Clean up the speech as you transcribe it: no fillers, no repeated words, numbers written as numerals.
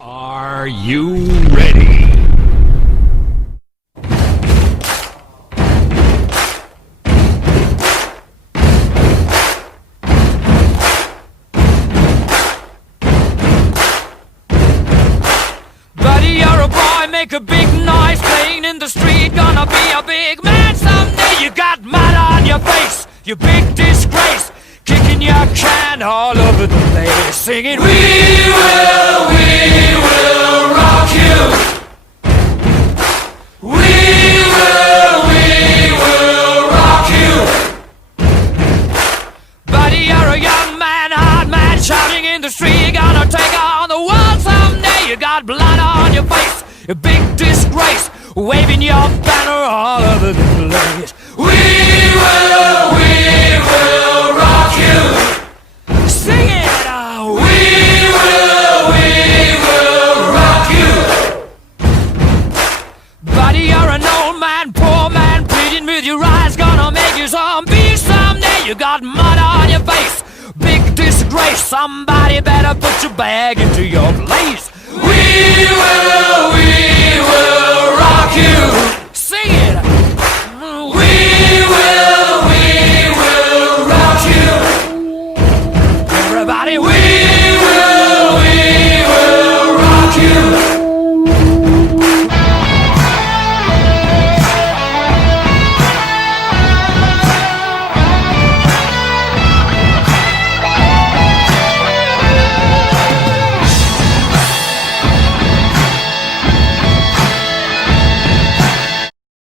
Are you ready? Buddy, you're a boy, make a big noise playing in the street. Gonna be a big man someday. You got mud on your face, you big disgrace. Kicking your can all over the place, singing, we will rock you. We will rock you. Buddy, you're a young man, hard man, shouting in the street. You're gonna take on the world someday. You got blood on your face, a big disgrace, waving your banner all over the place. We will rock you. Sing it! We will rock you. Buddy, you're an old man, poor man, pleading with your eyes, gonna make you zombie someday. You got mud on your face, big disgrace. Somebody better put your bag into your place. We will rock you.